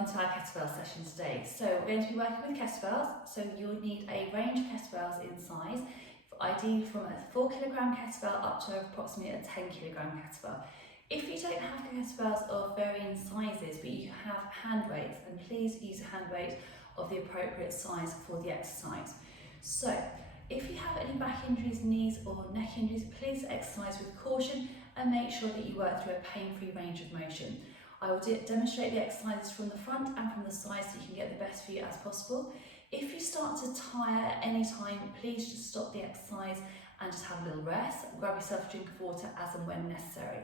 welcome to our kettlebell session today. So we're going to be working with kettlebells, so you'll need a range of kettlebells in size, ideally from a 4 kilogram kettlebell up to approximately a 10 kilogram kettlebell. If you don't have kettlebells of varying sizes but you have hand weights, then please use a hand weight of the appropriate size for the exercise. So if you have any back injuries, knees or neck injuries, please exercise with caution and make sure that you work through a pain-free range of motion. I will demonstrate the exercises from the front and from the side so you can get the best view as possible. If you start to tire at any time, please just stop the exercise and just have a little rest. Grab yourself a drink of water as and when necessary.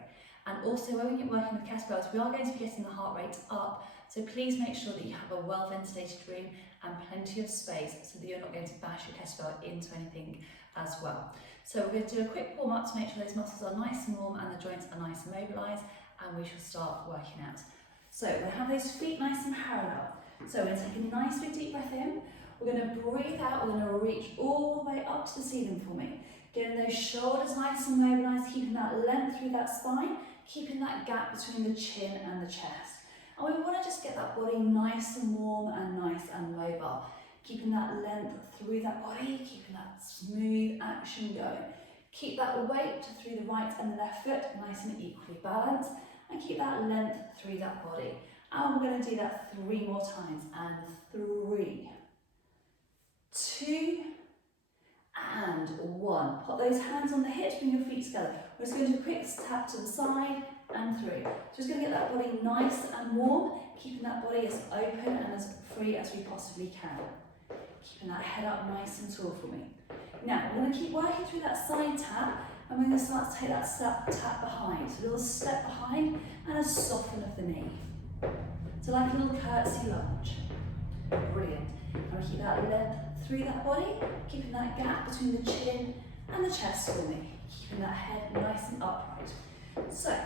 And also when you're working with kettlebells, we are going to be getting the heart rate up, so please make sure that you have a well ventilated room and plenty of space so that you're not going to bash your kettlebell into anything as well. So we're going to do a quick warm up to make sure those muscles are nice and warm and the joints are nice and mobilised, and we shall start working out. So we're going to have those feet nice and parallel. So we're going to take a nice big deep breath in, we're going to breathe out, we're going to reach all the way up to the ceiling for me. Getting those shoulders nice and mobilised, keeping that length through that spine, keeping that gap between the chin and the chest. And we want to just get that body nice and warm and nice and mobile. Keeping that length through that body, keeping that smooth action going. Keep that weight through the right and the left foot, nice and equally balanced. And keep that length through that body. And we're going to do that 3 more times. And 3, 2, and 1. Pop those hands on the hips, bring your feet together. We're just going to do a quick tap to the side and 3. So just going to get that body nice and warm, keeping that body as open and as free as we possibly can. Keeping that head up nice and tall for me. Now, we're going to keep working through that side tap, and we're going to start to take that tap behind. So a little step behind and a soften of the knee. So like a little curtsy lunge. Brilliant. And we keep that length through that body, keeping that gap between the chin and the chest for me. Keeping that head nice and upright. So,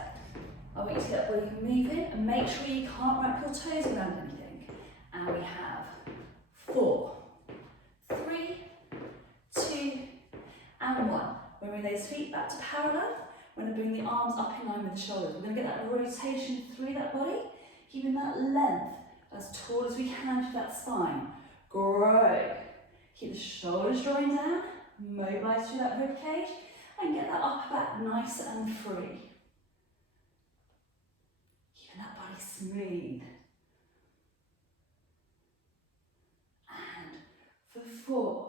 I want you to get that body moving and make sure you can't wrap your toes around anything. And we have 4, 3, 2, and 1. We're going to bring those feet back to parallel. We're going to bring the arms up in line with the shoulders. We're going to get that rotation through that body, keeping that length as tall as we can through that spine. Grow. Keep the shoulders drawing down, mobilise through that rib cage, and get that upper back nice and free. Keeping that body smooth. And for 4,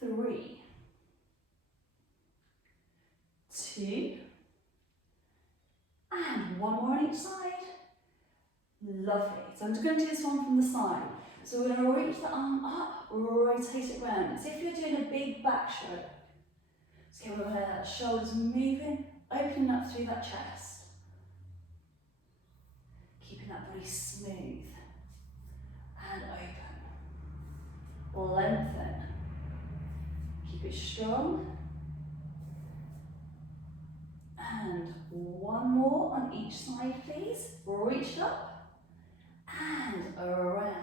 3, 2, and 1 more on each side. Lovely. So I'm just going to do this one from the side. So we're going to reach the arm up, rotate it round. As if you're doing a big back stroke. So we're going to let that shoulders moving, opening up through that chest. Keeping that body smooth and open. Lengthen. Keep it strong. And 1 more on each side, please. Reach up and around.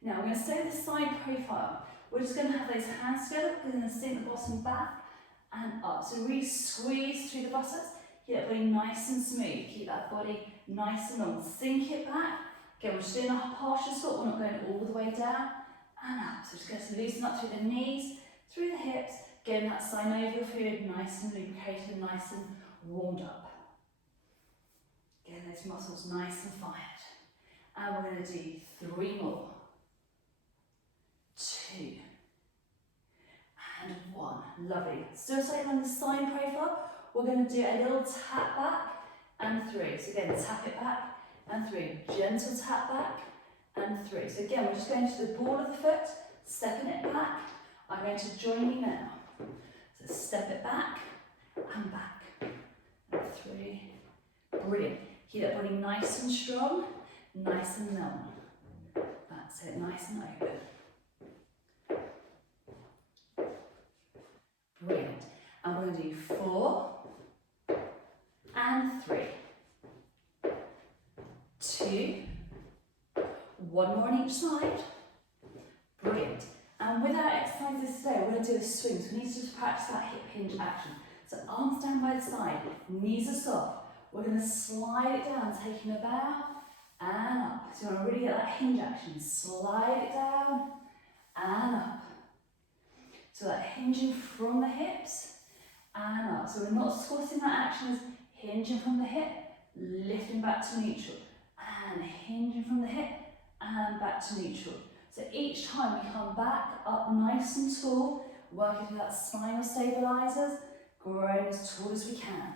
Now we're going to stay with the side profile. We're just going to have those hands together. We're going to sink the bottom back and up. So really squeeze through the buttocks. Keep that body nice and smooth. Keep that body nice and long. Sink it back. Again, we're just doing a partial squat. We're not going all the way down and up. So just going to loosen up through the knees, through the hips, getting that synovial fluid nice and lubricated, nice and warmed up. Getting those muscles nice and fired. And we're going to do 3 more. 2 and 1. Lovely. Still staying on the side profile. We're going to do a little tap back and 3. So again, tap it back and 3. Gentle tap back and 3. So again, we're just going to the ball of the foot, stepping it back. I'm going to join you now. So step it back and back. And 3. Brilliant. Keep that body nice and strong, nice and long. That's it, nice and open. Brilliant. And we're going to do 4 and 3. 2. 1 more on each side. Brilliant. And with our exercises today, we're going to do a swing. So we need to just practice that hip hinge action. So arms down by the side, knees are soft. We're going to slide it down, taking a bow and up. So you want to really get that hinge action. Slide it down and up. So that hinging from the hips and up. So we're not squatting, that action is hinging from the hip, lifting back to neutral, and hinging from the hip and back to neutral. So each time we come back up nice and tall, working through that spinal stabilizers, growing as tall as we can.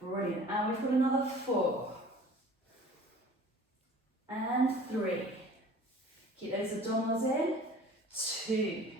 Brilliant. And we've got another 4 and 3. Keep those abdominals in. 2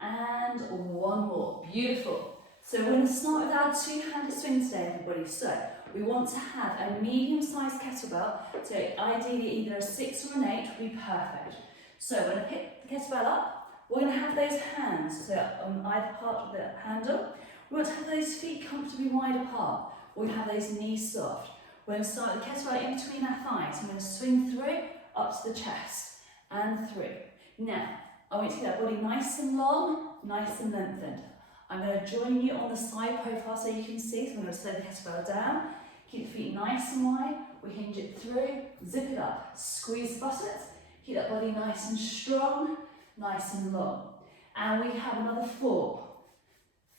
and 1 more. Beautiful. So we're going to start with our 2-handed swing today, everybody. So we want to have a medium-sized kettlebell. So ideally either a 6 or an 8 would be perfect. So we're going to pick the kettlebell up. We're going to have those hands, so on either part of the handle. We want to have those feet comfortably wide apart. We're going to have those knees soft. We're going to start the kettlebell in between our thighs. I'm going to swing through, up to the chest, and through. Now, I want you to get that body nice and long, nice and lengthened. I'm going to join you on the side profile so you can see. So I'm going to slow the kettlebell down. Keep the feet nice and wide. We hinge it through, zip it up, squeeze the buttocks. Keep that body nice and strong, nice and long. And we have another 4,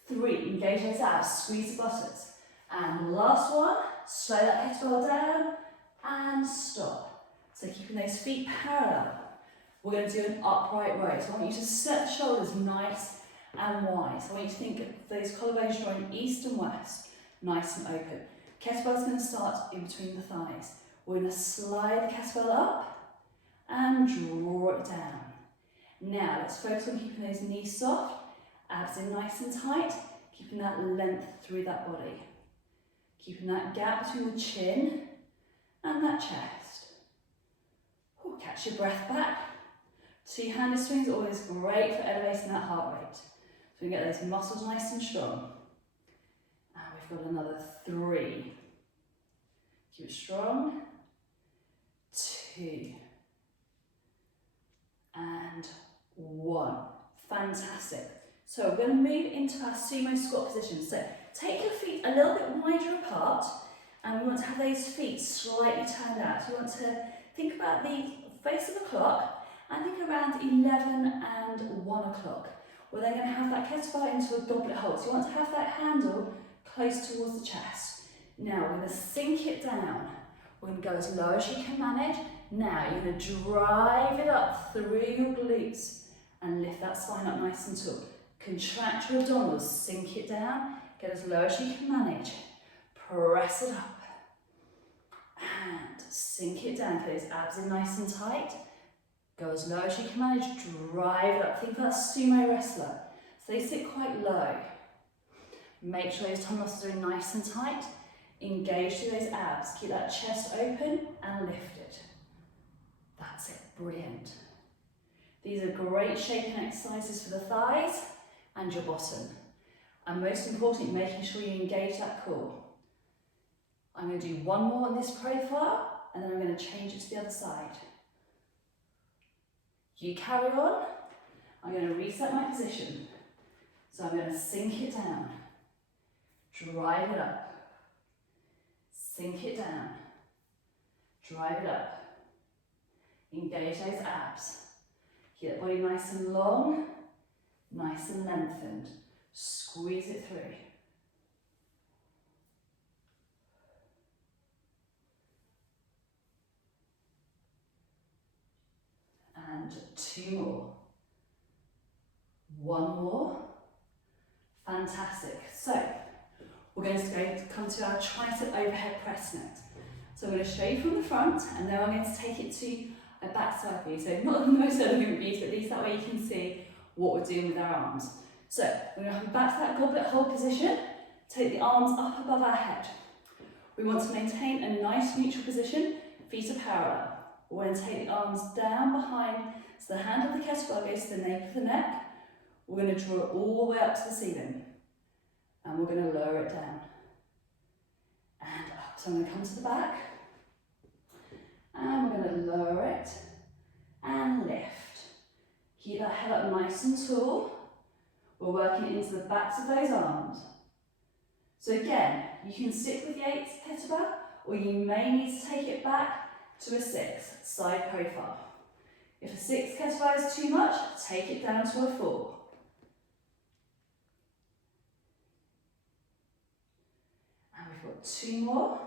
3, engage those abs, squeeze the buttocks. And last one, slow that kettlebell down and stop. So keeping those feet parallel. We're going to do an upright row. So I want you to set the shoulders nice and wide. So I want you to think of those collarbones drawing east and west, nice and open. Kettlebell's going to start in between the thighs. We're going to slide the kettlebell up and draw it down. Now let's focus on keeping those knees soft, abs in nice and tight, keeping that length through that body. Keeping that gap between the chin and that chest. Ooh, catch your breath back. 2-handed swings are always great for elevating that heart rate. So we get those muscles nice and strong. And we've got another 3. Keep it strong. 2. And 1. Fantastic. So we're going to move into our sumo squat position. So take your feet a little bit wider apart, and we want to have those feet slightly turned out. So you want to think about the face of the clock, and think around 11 and 1 o'clock. We're then going to have that kettlebell into a goblet hold. So you want to have that handle close towards the chest. Now we're going to sink it down. We're going to go as low as you can manage. Now you're going to drive it up through your glutes and lift that spine up nice and tall. Contract your abdominals, sink it down, get as low as you can manage. Press it up and sink it down. Get those abs in nice and tight. Go as low as you can manage, drive it up. Think of that sumo wrestler. So they sit quite low. Make sure those tummy muscles are nice and tight. Engage through those abs. Keep that chest open and lift it. That's it, brilliant. These are great shaping exercises for the thighs and your bottom. And most importantly, making sure you engage that core. I'm going to do 1 more on this profile, and then I'm going to change it to the other side. You carry on. I'm going to reset my position. So I'm going to sink it down, drive it up, sink it down, drive it up, engage those abs, keep that body nice and long, nice and lengthened, squeeze it through. And 2 more. 1 more. Fantastic. So we're going to come to our tricep overhead press next. So I'm going to show you from the front, and then I'm going to take it to a back side view. So not the most elegant view, but at least that way you can see what we're doing with our arms. So we're going to come back to that goblet hold position. Take the arms up above our head. We want to maintain a nice neutral position. Feet are parallel. We're going to take the arms down behind, so the handle of the kettlebell goes to the nape of the neck. We're going to draw it all the way up to the ceiling. And we're going to lower it down. And up. So I'm going to come to the back. And we're going to lower it and lift. Keep that head up nice and tall. We're working into the backs of those arms. So again, You can stick with the 8 kettlebell, or you may need to take it back to a 6, side profile. If a 6 kettlebell is too much, take it down to a 4. And we've got 2 more.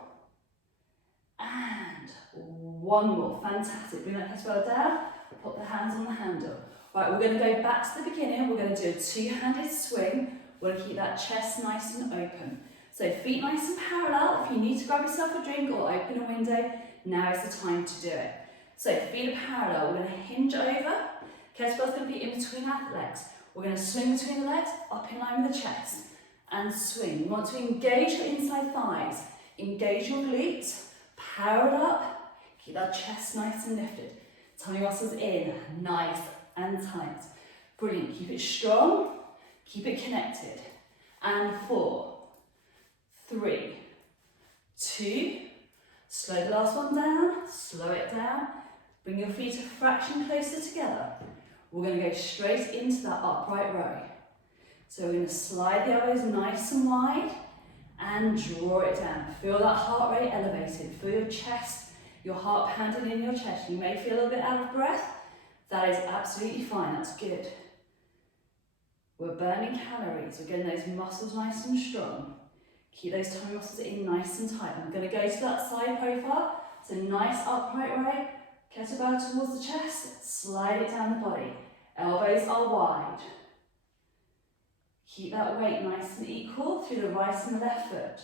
And 1 more. Fantastic. Bring that kettlebell down, put the hands on the handle. Right, we're going to go back to the beginning. We're going to do a 2-handed swing. We're going to keep that chest nice and open. So feet nice and parallel. If you need to grab yourself a drink or open a window, now is the time to do it. So feet are parallel. We're going to hinge over. Kettlebell's going to be in between our legs. We're going to swing between the legs, up in line with the chest, and swing. You want to engage your inside thighs, engage your glutes, parallel up, keep that chest nice and lifted. Tummy muscles in, nice and tight. Brilliant, keep it strong, keep it connected. And 4, 3, 2, slow the last one down, slow it down. Bring your feet a fraction closer together. We're going to go straight into that upright row. So we're going to slide the elbows nice and wide and draw it down. Feel that heart rate elevated. Feel your chest, your heart pounding in your chest. You may feel a little bit out of breath. That is absolutely fine. That's good. We're burning calories. We're getting those muscles nice and strong. Keep those tummy muscles in nice and tight. I'm going to go to that side profile. So nice upright row. Kettlebell towards the chest. Slide it down the body. Elbows are wide. Keep that weight nice and equal through the right and the left foot.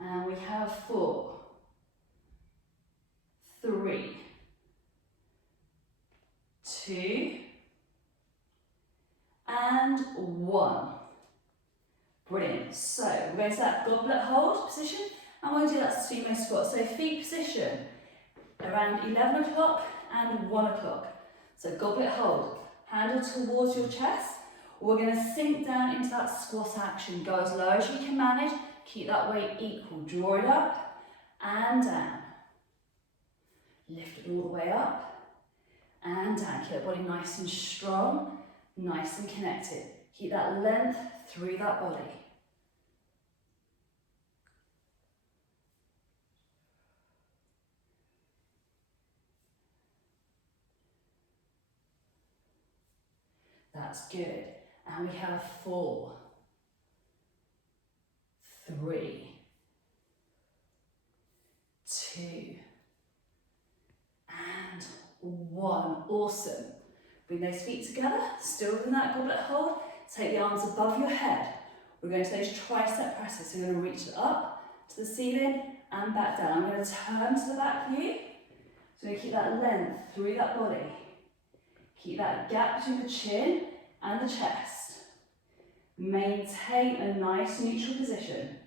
And we have 4, 3, 2, and 1. Brilliant. So we're going to that goblet hold position, and we're going to do that sumo squat. So feet position around 11 o'clock and 1 o'clock. So goblet hold, handle towards your chest. We're going to sink down into that squat action. Go as low as you can manage. Keep that weight equal. Draw it up and down. Lift it all the way up and down. Keep that body nice and strong, nice and connected. Keep that length through that body. That's good. And we have 4, 3, 2, and 1. Awesome. Bring those feet together, still in that goblet hold. Take the arms above your head. We're going to those tricep presses. So you're going to reach it up to the ceiling and back down. I'm going to turn to the back view. So we're going to keep that length through that body. Keep that gap between the chin and the chest. Maintain a nice neutral position.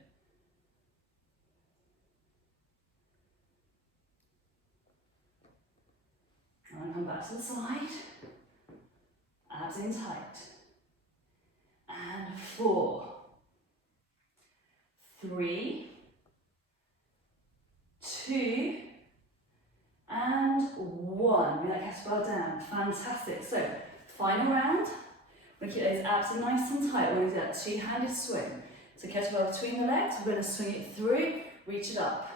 And come back to the side. Abs in tight. And 4, 3, 2, and 1. Bring that kettlebell down. Fantastic. So, final round. We're going to keep those abs nice and tight. We're going to do that 2-handed swing. So kettlebell between the legs. We're going to swing it through, reach it up.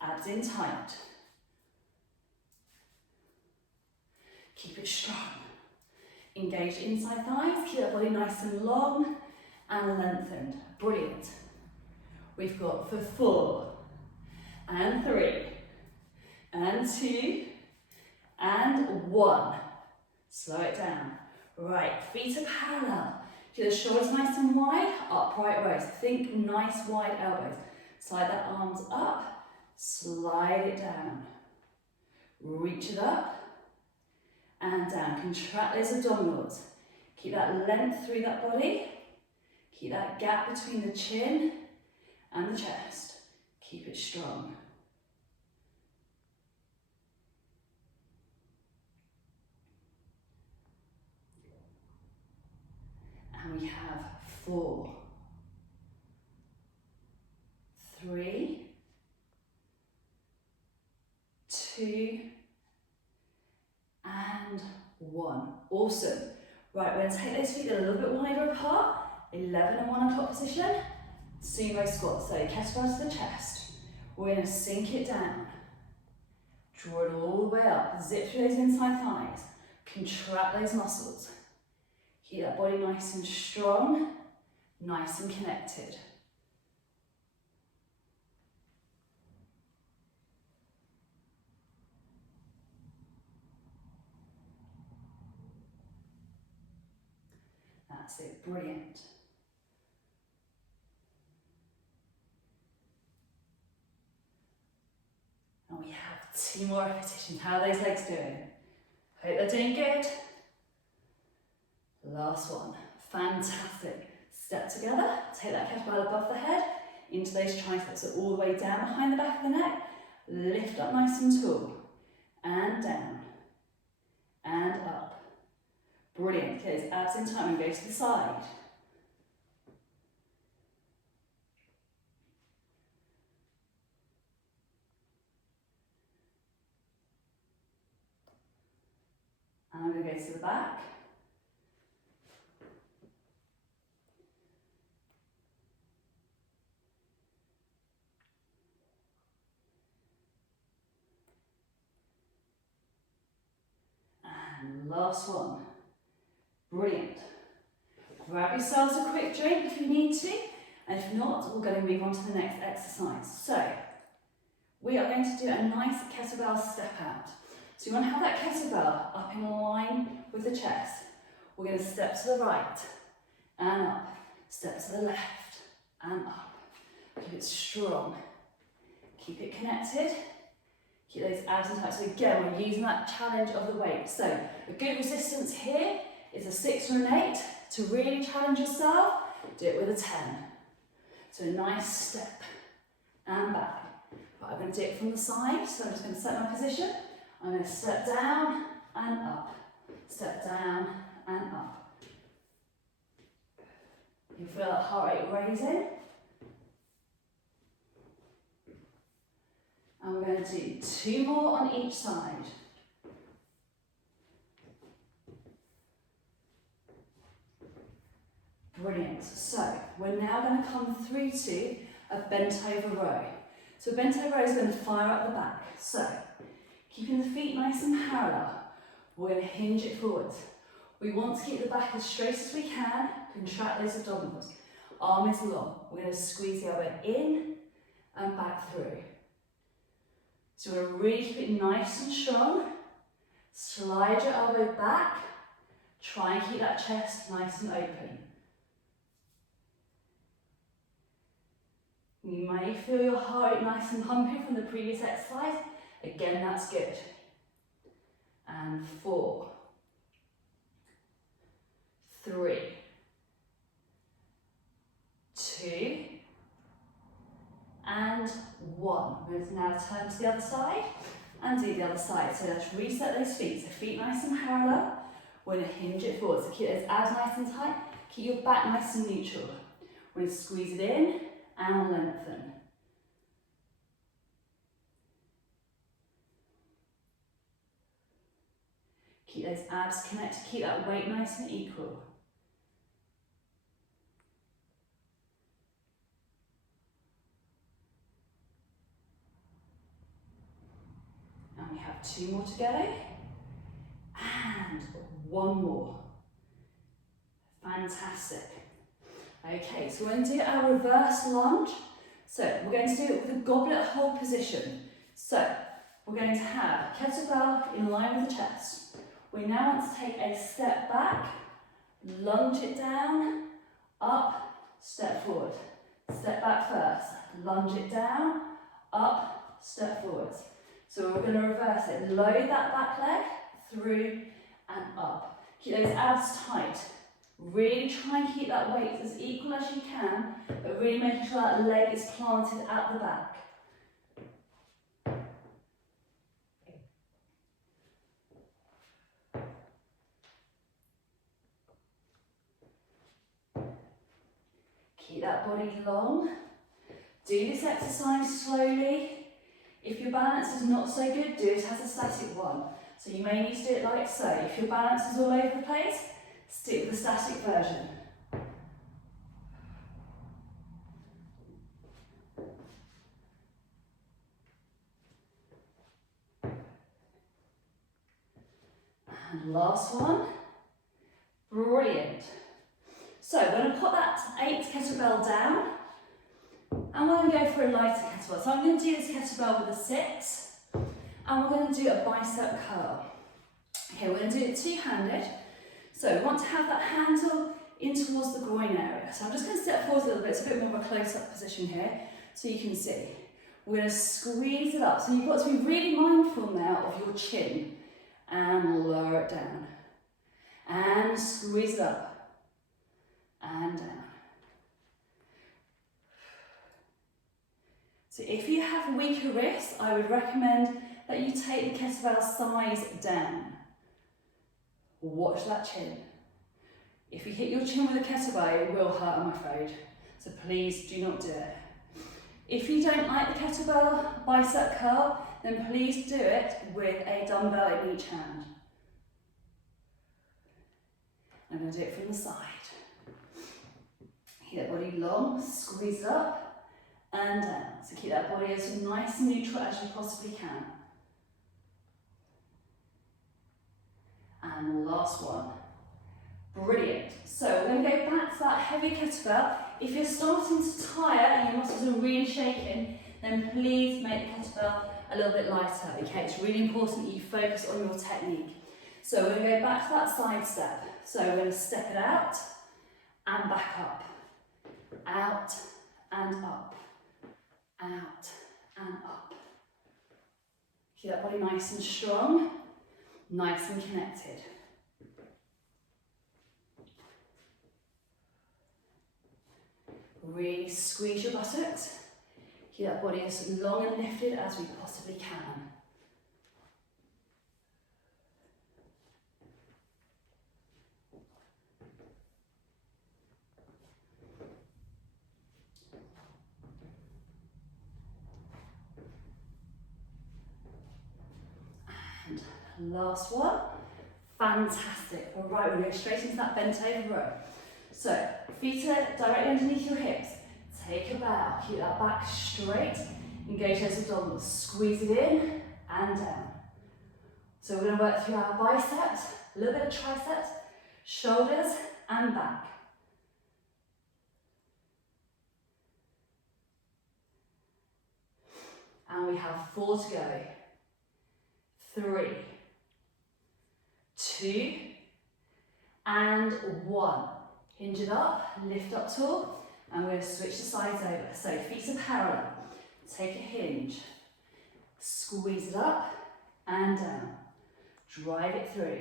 Abs in tight. Keep it strong. Engage inside thighs. Keep that body nice and long and lengthened. Brilliant. We've got for 4 and 3 and 2 and 1. Slow it down. Right, feet are parallel. Keep the shoulders nice and wide, upright rows. Think nice wide elbows. Slide that arms up, slide it down. Reach it up and down. Contract those abdominals. Keep that length through that body. Keep that gap between the chin and the chest. Keep it strong. And we have 4, 3, 2, and 1. Awesome. Right, we're going to take those feet a little bit wider apart. 11 and 1 o'clock position. Sumo squat. So kettlebell to the chest. We're going to sink it down. Draw it all the way up. Zip through those inside thighs. Contract those muscles. Keep that body nice and strong, nice and connected. That's it, brilliant. And we have 2 more repetitions. How are those legs doing? Hope they're doing good. Last one. Fantastic. Step together, take that kettlebell above the head, into those triceps, so all the way down behind the back of the neck. Lift up nice and tall. And down. And up. Brilliant. Okay, those abs in tight and go to the side. And I'm going to go to the back. And last one. Brilliant. Grab yourselves a quick drink if you need to, and if not, we're going to move on to the next exercise. So, we are going to do a nice kettlebell step out. So you want to have that kettlebell up in line with the chest. We're going to step to the right and up, step to the left and up. Keep it strong. Keep it connected. Keep those abs in tight. So again, we're using that challenge of the weight. So a good resistance here is a 6 or an 8. To really challenge yourself, do it with a 10. So a nice step and back. Right, I'm going to do it from the side. So I'm just going to set my position. I'm going to step down and up. Step down and up. You feel that heart rate raising. And we're going to do 2 more on each side. Brilliant. So we're now going to come through to a bent over row. So a bent over row is going to fire up the back. So keeping the feet nice and parallel, we're going to hinge it forwards. We want to keep the back as straight as we can, contract those abdominals. Arm is long. We're going to squeeze the elbow in and back through. So we're going to really keep it nice and strong. Slide your elbow back. Try and keep that chest nice and open. You may feel your heart rate nice and pumping from the previous exercise. Again, that's good. And 4, 3, 2, and 1. We're going to now turn to the other side and do the other side. So let's reset those feet. So feet nice and parallel. We're going to hinge it forward. So keep those abs nice and tight. Keep your back nice and neutral. We're going to squeeze it in and lengthen. Keep those abs connected. Keep that weight nice and equal. And we have 2 more to go. And 1 more. Fantastic. Okay, so we're going to do our reverse lunge. So we're going to do it with a goblet hold position. So we're going to have kettlebell in line with the chest. We now want to take a step back, lunge it down, up, step forward. Step back first, lunge it down, up, step forward. So we're going to reverse it. Load that back leg, through and up. Keep those abs tight. Really try and keep that weight as equal as you can, but really making sure that leg is planted at the back. Keep that body long. Do this exercise slowly. If your balance is not so good, do it as a static one. So you may need to do it like so. If your balance is all over the place, stick with the static version. And last one. Brilliant. So we're going to put that 8 kettlebell down and we're going to go for a lighter kettlebell. So I'm going to do this kettlebell with a 6 and we're going to do a bicep curl. Okay, we're going to do it two-handed. So we want to have that handle in towards the groin area. So I'm just going to step forward a little bit. It's a bit more of a close-up position here so you can see. We're going to squeeze it up. So you've got to be really mindful now of your chin and lower it down. And squeeze it up and down. So if you have weaker wrists, I would recommend that you take the kettlebell size down. Watch that chin. If you hit your chin with a kettlebell, it will hurt, I'm afraid. So please do not do it. If you don't like the kettlebell bicep curl, then please do it with a dumbbell in each hand. I'm going to do it from the side. Keep that body long, squeeze it up and down. So keep that body as nice and neutral as you possibly can. And last one. Brilliant. So we're going to go back to that heavy kettlebell. If you're starting to tire and your muscles are really shaking, then please make the kettlebell a little bit lighter. Okay, it's really important that you focus on your technique. So we're going to go back to that side step. So we're going to step it out and back up. Out and up. Out and up. Keep that body nice and strong, nice and connected. Really squeeze your buttocks. Keep that body as long and lifted as we possibly can. And last one. Fantastic. All right, we're going to go straight into that bent over row. So, feet are directly underneath your hips. Take a bow. Keep that back straight. Engage those abdominals. Squeeze it in and down. So we're going to work through our biceps, a little bit of triceps, shoulders and back. And we have 4 to go. 3, 2, and 1. Hinge it up, lift up tall, and we're going to switch the sides over. So feet are parallel. Take a hinge, squeeze it up and down. Drive it through.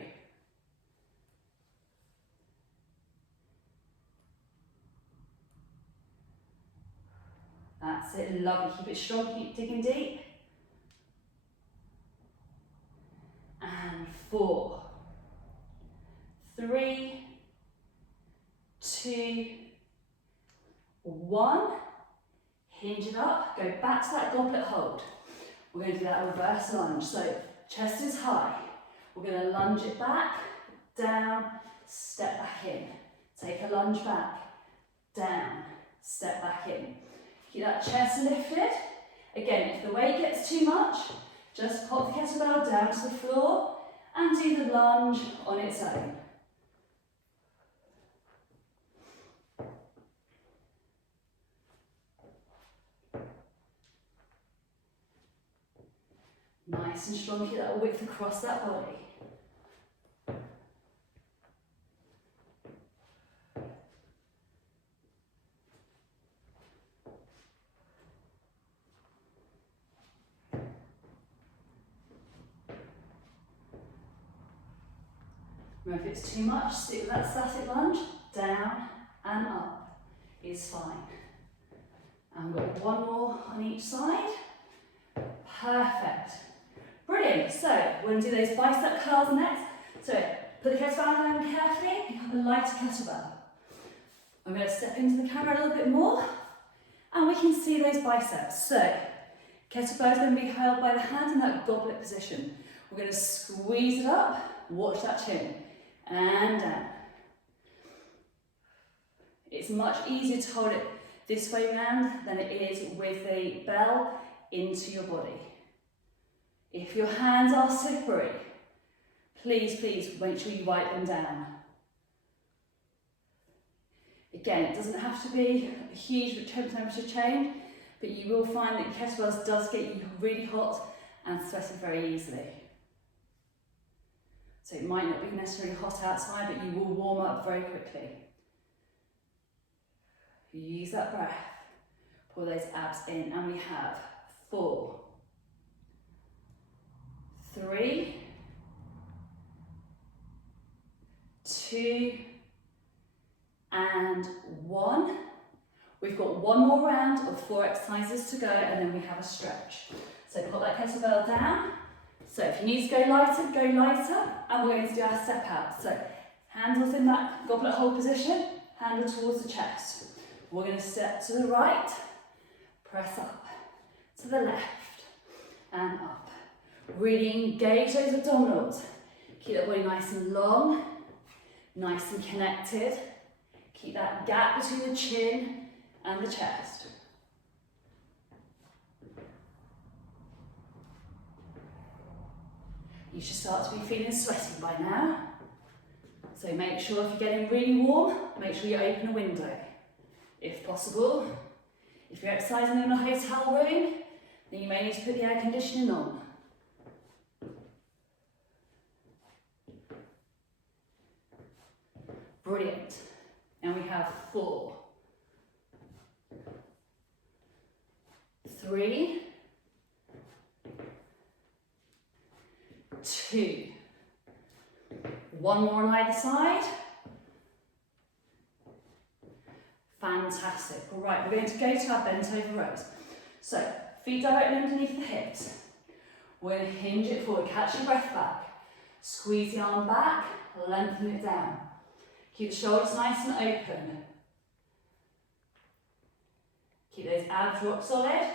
That's it, lovely. Keep it strong, keep digging deep. And 4, 3, 2, 1. Hinge it up, go back to that goblet hold. We're going to do that reverse lunge. So chest is high. We're going to lunge it back, down, step back in. Take a lunge back, down, step back in. Keep that chest lifted. Again, if the weight gets too much, just pop the kettlebell down to the floor and do the lunge on its own. Nice and strong, keep that width across that body. Remember, if it's too much, stick with that static lunge, down and up is fine. And we've got one more on each side. Perfect. Brilliant. So we're going to do those bicep curls next. So put the kettlebell down carefully, pick up a lighter kettlebell. I'm going to step into the camera a little bit more and we can see those biceps. So kettlebell is going to be held by the hand in that goblet position. We're going to squeeze it up, watch that chin, and down. It's much easier to hold it this way round than it is with the bell into your body. If your hands are slippery, please make sure you wipe them down. Again, it doesn't have to be a huge temperature change, but you will find that kettlebells does get you really hot and sweating very easily. So it might not be necessarily hot outside, but you will warm up very quickly. Use that breath, pull those abs in, and we have 4, 3, 2, and 1. We've got one more round of 4 exercises to go, and then we have a stretch. So put that kettlebell down. So if you need to go lighter, and we're going to do our step out. So handles in that goblet hold position, handle towards the chest. We're going to step to the right, press up, to the left, and up. Really engage those abdominals. Keep that body nice and long, nice and connected. Keep that gap between the chin and the chest. You should start to be feeling sweaty by now. So make sure if you're getting really warm, make sure you open a window, if possible. If you're exercising in a hotel room, then you may need to put the air conditioning on. Brilliant. And we have 4, 3, 2. One more on either side. Fantastic. All right, we're going to go to our bent over rows. So, feet directly underneath the hips. We're going to hinge it forward, catch your breath back. Squeeze the arm back, lengthen it down. Keep the shoulders nice and open. Keep those abs rock solid.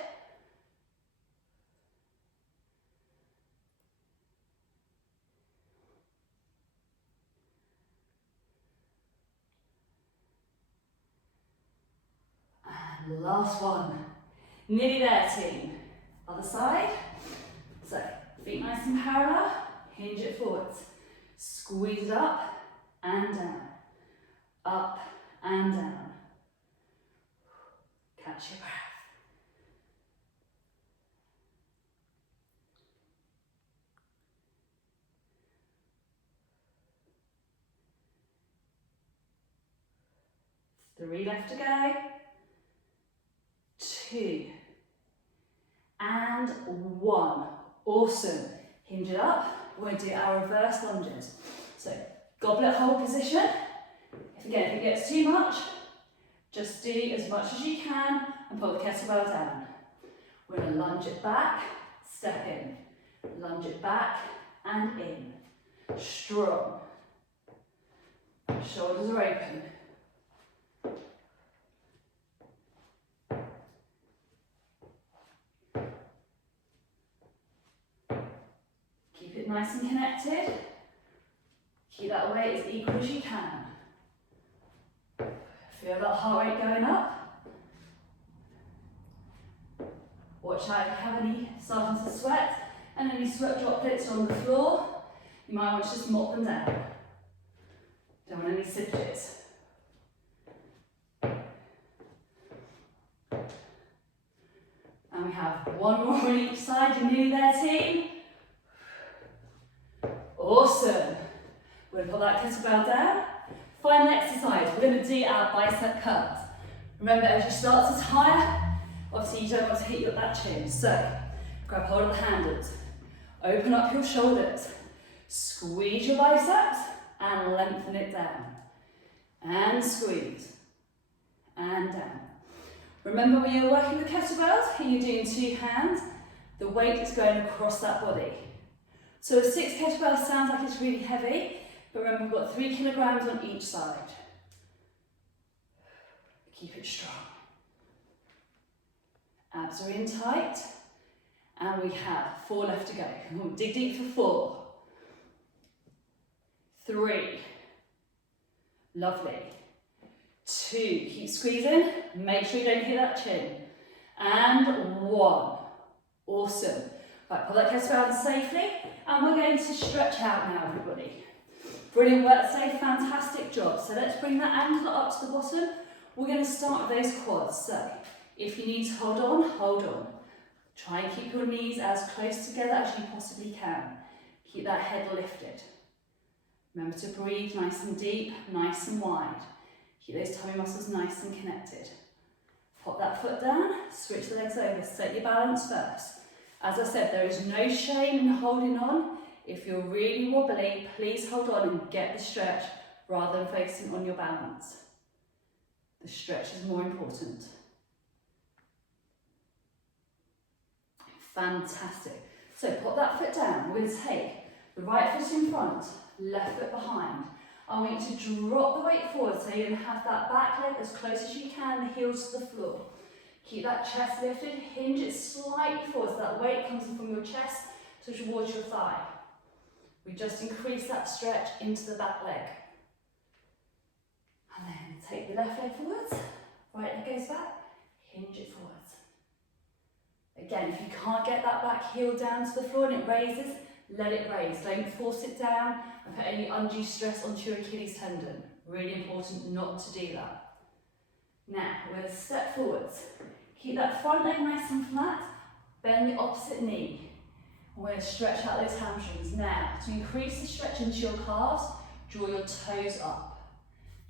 And last one. Nearly there, team. Other side. So, feet nice and parallel. Hinge it forwards. Squeeze it up and down. Up and down. Catch your breath. Three left to go. 2 and 1. Awesome. Hinge it up. We're going to do our reverse lunges. So, goblet hold position. If it gets too much, just do as much as you can and pull the kettlebell down. We're going to lunge it back, step in. Lunge it back and in. Strong. Shoulders are open. Keep it nice and connected. Keep that weight as equal as you can. Feel that heart rate going up. Watch out if you have any starting to sweat and any sweat droplets on the floor. You might want to just mop them down. Don't want any slippage. And we have one more on each side. You're nearly there, team. Awesome. We're going to put that kettlebell down. Final exercise, we're going to do our bicep curls. Remember, as you start to tire, obviously you don't want to hit that chin. So, grab hold of the handles. Open up your shoulders. Squeeze your biceps and lengthen it down. And squeeze. And down. Remember when you're working with kettlebells and you're doing 2 hands, the weight is going across that body. So a 6 kettlebell sounds like it's really heavy, but remember we've got 3 kilograms on each side. Keep it strong. Abs are in tight. And we have 4 left to go. We'll dig deep for 4. 3. Lovely. 2. Keep squeezing. Make sure you don't hit that chin. And 1. Awesome. Right, pull that kettlebell down safely. And we're going to stretch out now, everybody. Brilliant work today. Fantastic job. So let's bring that ankle up to the bottom. We're going to start with those quads. So if you need to hold on, hold on. Try and keep your knees as close together as you possibly can. Keep that head lifted. Remember to breathe nice and deep, nice and wide. Keep those tummy muscles nice and connected. Pop that foot down, switch the legs over, set your balance first. As I said, there is no shame in holding on. If you're really wobbly, please hold on and get the stretch rather than focusing on your balance. The stretch is more important. Fantastic. So put that foot down. We're going to take the right foot in front, left foot behind. I want you to drop the weight forward so you're going to have that back leg as close as you can, the heels to the floor. Keep that chest lifted, hinge it slightly forward so that weight comes in from your chest towards your thigh. We just increase that stretch into the back leg. And then take the left leg forwards, right leg goes back, hinge it forwards. Again, if you can't get that back heel down to the floor and it raises, let it raise. Don't force it down and put any undue stress onto your Achilles tendon. Really important not to do that. Now, we're going to step forwards. Keep that front leg nice and flat. Bend the opposite knee. We're going to stretch out those hamstrings. Now, to increase the stretch into your calves, draw your toes up.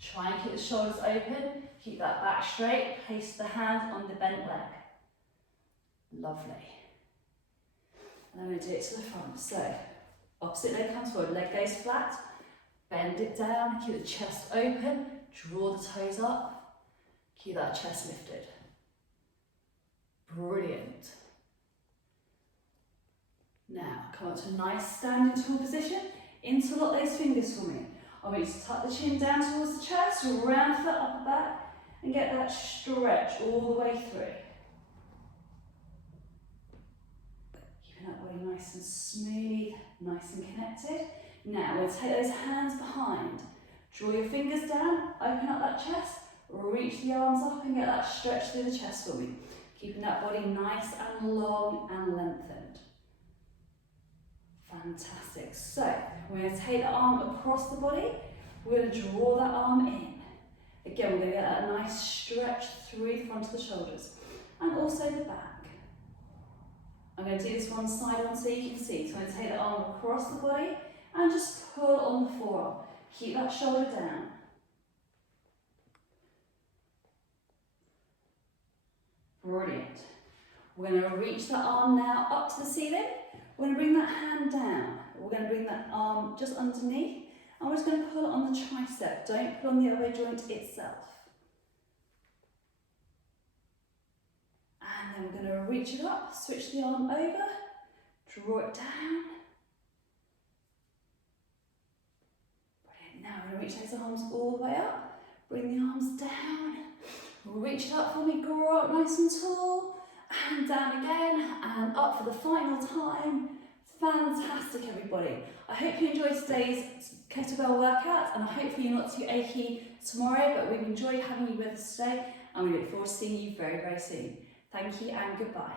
Try and keep the shoulders open. Keep that back straight. Place the hands on the bent leg. Lovely. And I'm going to do it to the front. So, opposite leg comes forward, leg goes flat, bend it down, keep the chest open, draw the toes up, keep that chest lifted. Brilliant. Now, come up to a nice standing tall position, interlock those fingers for me. I want you to tuck the chin down towards the chest, round foot upper back, and get that stretch all the way through. That body nice and smooth, nice and connected. Now we'll take those hands behind. Draw your fingers down, open up that chest, reach the arms up and get that stretch through the chest for me. Keeping that body nice and long and lengthened. Fantastic. So we're going to take the arm across the body. We're going to draw that arm in. Again, we're going to get that nice stretch through the front of the shoulders and also the back. I'm going to do this one side on so you can see. So I'm going to take the arm across the body and just pull on the forearm. Keep that shoulder down. Brilliant. We're going to reach that arm now up to the ceiling. We're going to bring that hand down. We're going to bring that arm just underneath. And we're just going to pull it on the tricep. Don't pull on the elbow joint itself. And then we're going to reach it up, switch the arm over, draw it down. Brilliant. Now we're going to reach those arms all the way up, bring the arms down, reach it up for me, grow up nice and tall, and down again, and up for the final time. Fantastic, everybody. I hope you enjoyed today's kettlebell workout, and I hope you're not too achy tomorrow, but we've enjoyed having you with us today, and we look forward to seeing you very, very soon. Thank you and goodbye.